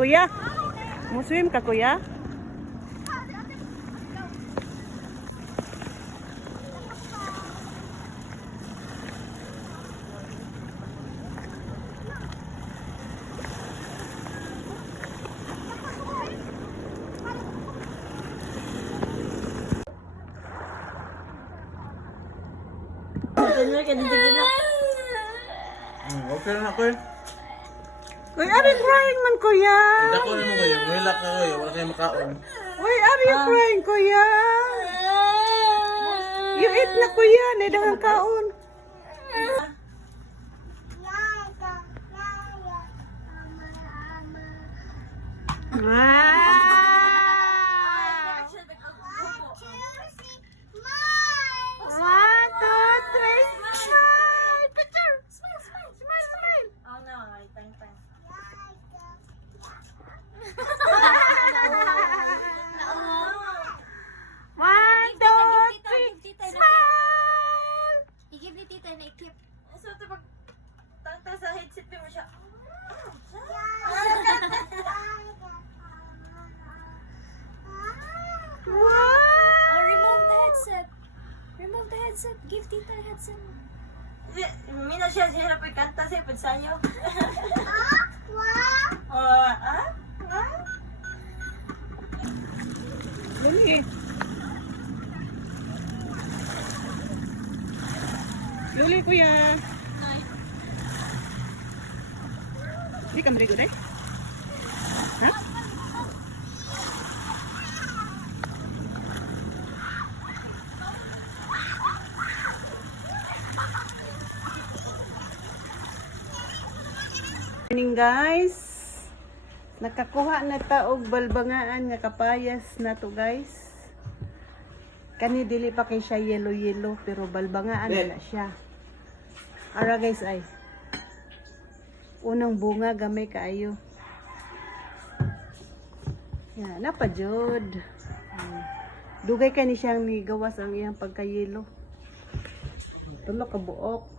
kuya? Muswim ka, kuya? Okay na ako eh. Kuya, are you crying man, kuya? Hindi ako na mo kayo. Mahilak na kayo. Wala kayo makaon. Why are you crying, kuya? You eat na, kuya. Nidang kaon. One, two, three, smile. Picture. Smile, smile, smile, smile. Oh no, thank you. One, two, three, smile. I-give ni tita na i-keep. So, ito pag tangta sa headset mo siya. Wow. Oh, remove the headset. Remove the headset. Give tita the headset. Mina siya hirap ikanta siya pag sayo. Luli. Luli, kuya. Hindi ka marigo, day? Ha? Morning, guys. Nakakuha na ta og balbangaan nga kapayas na to, guys. Kani dili pa kay siya yellow pero balbangaan na siya. Ara guys ay. Unang bunga gamay kaayo. Yan, napajud. Dugay kani siyang ni gawas ang iyang pagka-yellow. Tulo ka buok.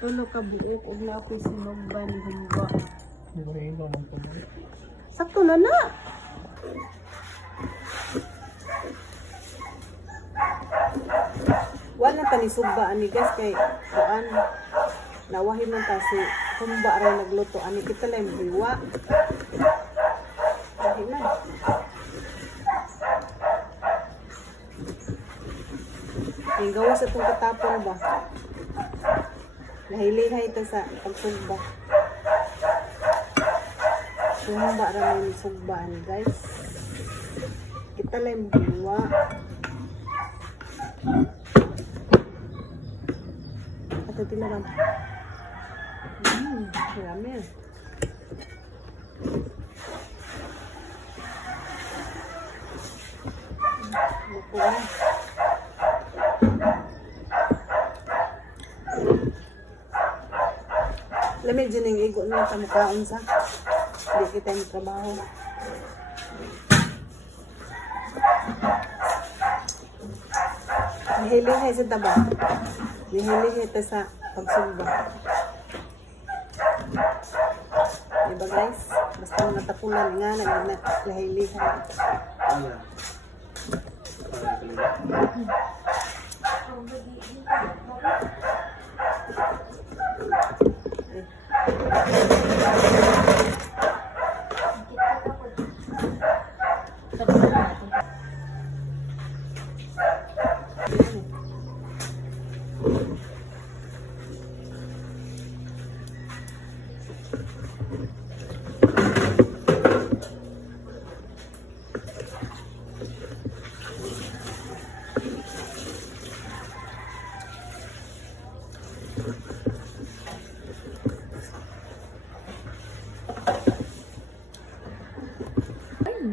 Tulo ka buok og napoy sinugban humba. Sakto na na. Wala tani sugba ani guys kay kuan nawahin man ta si humba ra nagluto ani kita lang biwa. Lahi na. Ang gawas atong katapon ba? Nahilihay ito sa pagsugba. Humba ra may sugbaan guys. Kita lang biwa. Ito tinaram. Marami yan. Lupo na. Lamig dyan yung igo na sa mukhaon sa. Hindi kita yung trabaho. Nihilihay sa taba. Nihilihay ito sa pagsugba. Diba guys? Basta mga tapulan nga na nahilihay.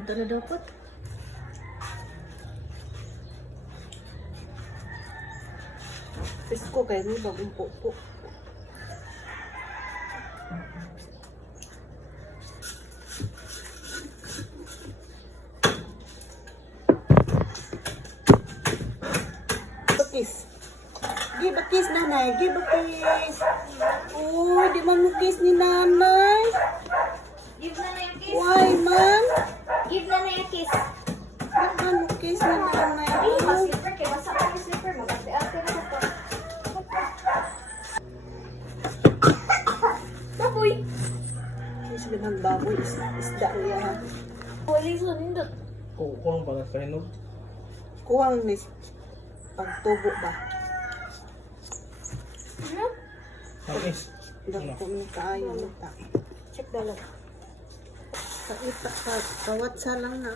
Ito na dapat. Pisko kayo ni bagong po. Kiss. Give a kiss, nanay. Give a kiss. Oh, di man mo kiss ni nanay. Give na yung kiss. Why, man? Give na yung kiss. Ano kiss na lang na Ay, yun? mag-slipper kayo. Basta ka yung slipper. Mag-ate na ito. Baboy. Kiss na ng baboy, isda niya. Ha? Wali sa nindot. Kukulong pala sa hinog. Kuwang ni pagtubo ba? Ano? Nakis. Dako ni kaayo nita. Check dalag. Sa ita, sa kawat sa lang na.